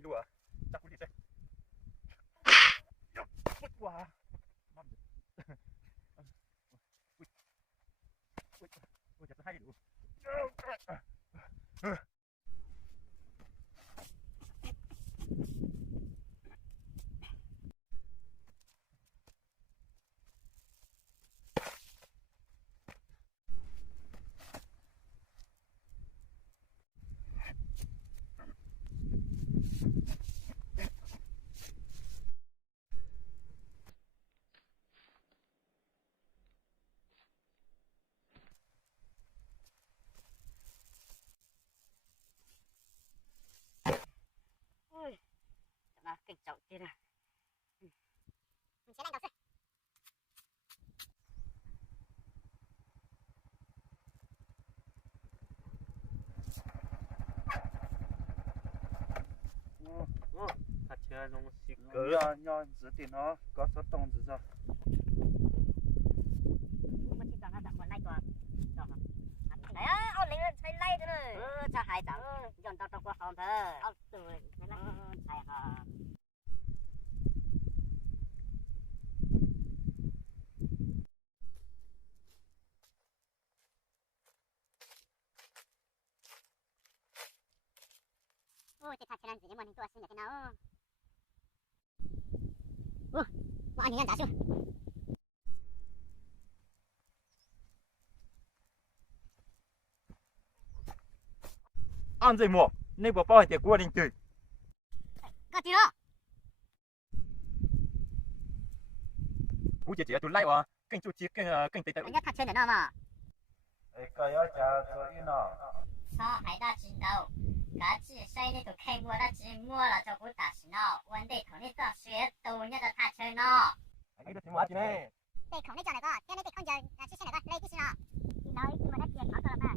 一路啊，加鼓励噻。哇！我这是海路。Mà kinh trọng thế này. Mình sẽ lên đầu xe. Thật chưa giống xịt cỡ nho giữ tiền nó có số tông gì rồi. Mà chỉ toàn là dạng này toàn. Đấy á, ông lên xây lay thế này. Cho hai chẳng. Dọn tao qua phòng thơ. Ông từ xây lay. Xây hả. Ôi, thế thật thế gì mà mình tua xin là thế nào? Ủa, mọi anh đã xuống. Ăn gì mua? Nên bỏ bao thì qua đình tử. Có gì đó? Cú chị tôi lại à? Kênh chú chị kênh tây tây. Anh nhất thật trên để nào mà? Ê, cái áo chả cho ít nào. Sao hải đã chín đâu? Cả chỉ xây nên tụi khen mua đã chỉ mua là cho cú ta xin nó. Vấn đề thằng này tao xuyên tù nhất là thật chơi nó. Anh đi mua gì này? Để không để cho này có, cái này để không giờ là chỉ xe này có, lấy cái xin nó. Thì nói mà đã tiền nó cho làm mà.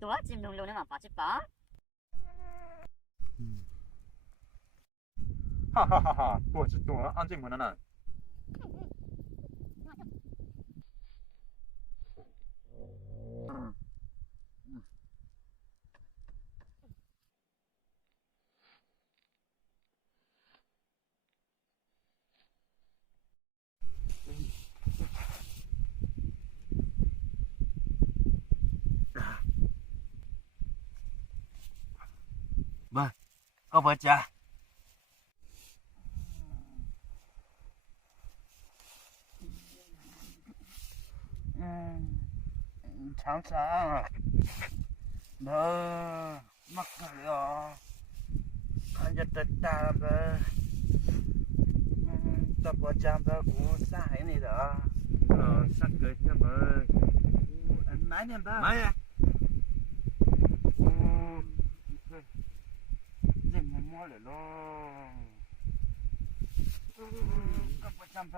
Tua chim lung lung nữa mà bỏ chip bỏ. Ha ha ha ha, tua ăn gì mua nè. Vâng, có vợ cha. Sáng sáng đó mắc cười đó anhจะติดตามไปตัวจำไปกูสายนี่เด้อสักเกิดเนี่ยมึงอันไหนเนี่ยบ้างไม่อะกูเจ็บมัวเลยล่ะก็ประจำไป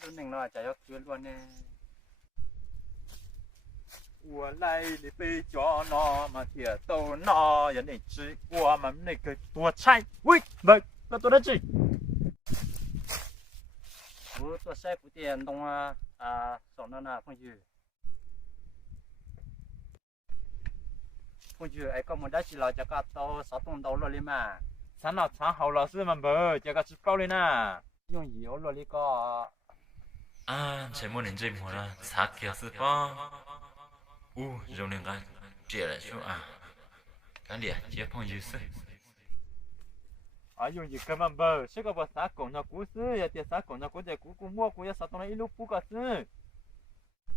ดูหนึ่งหน่อยจะยกคืนวันนี้ 我来你被抓拿嘛铁都拿人家吃我们那个多菜喂喂那多的吃我做晒不电动啊上到那朋友哎个没得事了就个到少动到了哩嘛咱老常好老师们不这个吃饱了呢用油了哩个啊这么认真么啦啥叫是吧用那个接了说啊干点接朋友是用一个们不这个不啥讲的故事也得啥讲的故事古摸古也啥东西一路不个是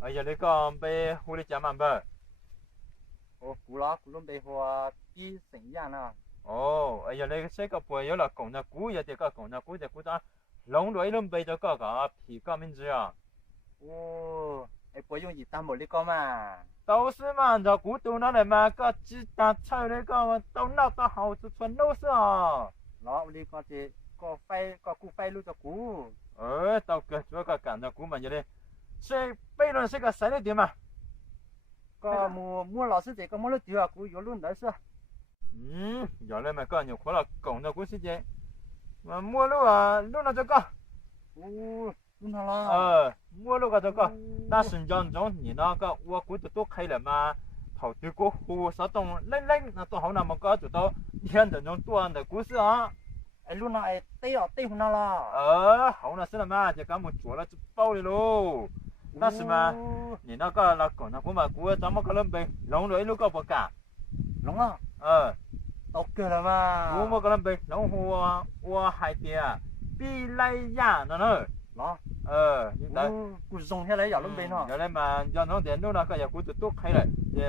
哎呀那个被狐狸家们不古啦古龙被话比怎样呢哎呀那个这个不有了讲的古也得个讲的古的古的龙队龙被这个皮革名字啊哎不用一单没哩个嘛都是嘛，这古董那里嘛，个鸡蛋菜那个都那个好吃，全都是啊。老哩个这个费个古费路的古。到个这个干的古嘛，有的，这悖论是个谁的点嘛？个木老师这个木了丢啊，古有论的是。giờ lên mà có nhiều khó là cổng nó cũng xí chế mà mua lúc nào cho con đúng rồi mua lúc nào cho con ta sinh ra giống như nó có qua cuối tụi tôi khai là mà thầu tư cố hồ sao tông lên lên là tôi hậu nào mà có tụi tôi hiện tại nhóm tôi ăn được cú sữa ai lúc nào ai tây hôm nào là hậu nào sẽ là mà chỉ có một chỗ là bao đi luôn ta sinh mà nhìn nó có là cổng nó cũng mà cú cháu mà có lên bên lông rồi lúc có bờ cả đúng à ok là mà cú mà có lên bên lông hoa hai tia bi lai ya nó nữa đó như thế cú dùng thế lấy giờ lúc bên nó giờ lên mà giờ nó đến lúc nào có giờ cú tụt khai lại thì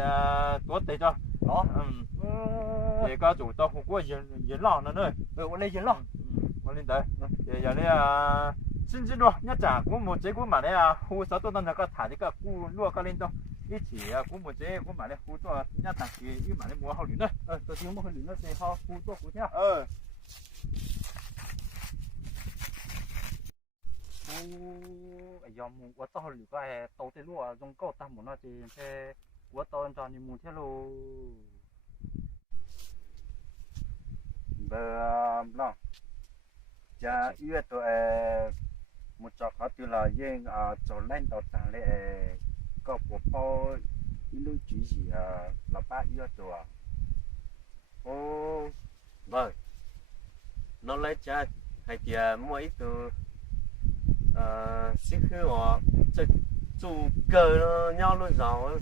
tuốt để cho đó thì có chủ tao không có diễn lò nữa ở đây diễn lò lên đấy thì giờ này xin xin luôn nhắc trả cũng một chế cũng mà đấy khu sáu tôi đang có thả cái khu lúa có lên đâu ít chỉ cũng một chế cũng mà đấy khu tôi nhắc trả thì ít mà đấy mua hậu lửa nữa tôi thiếu một hơi lửa thì họ khu tôi khu theo giờ muốn quá to lửa cái tàu thế lúa dùng câu ta muốn nói thì thế quá to cho nên muốn thế luôn lo cha yêu tôi một chỗ khác từ là yên chỗ lên đầu tàng lệ có bộ bao lưu chỉ gì là ba yêu tôi vâng nó lấy cha hay thì mua ít từ xích khứ họ chơi chủ cờ nó nhau luôn rồi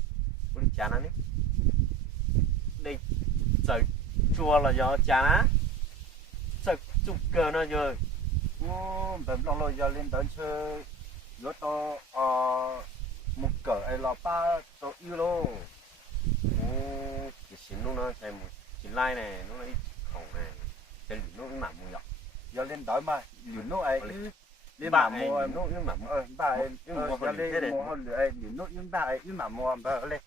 đi chán anh ấy đây chơi chùa là do chán á chơi chủ cờ nó rồi bấm lòng rồi giờ lên đến chơi gió to một cờ ấy là ba to yêu luôn cái xin lúc nó chơi một chỉ lai này nó ít khổng này chơi nó cũng mặn mùi giờ lên đói mà lửa nó ấy lên bà mua nó cũng mặn bà giờ lên mua lửa ấy lửa nó nhưng bà ấy nhưng mà mua bà lên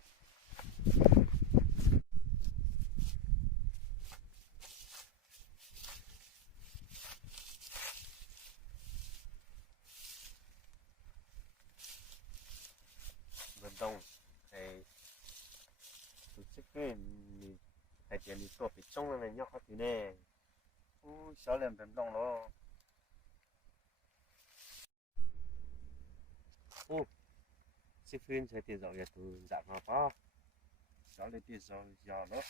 đông hay tổ chức cái hay tiền đi tổ bị trông này nhóc thì nè sợ lên bấm đông lo xích phim sẽ tiền rồi từ dạng họ có sợ lên tiền rồi giờ nó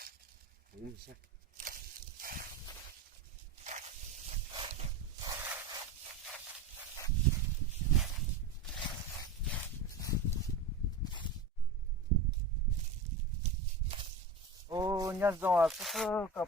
nhớ rồi cái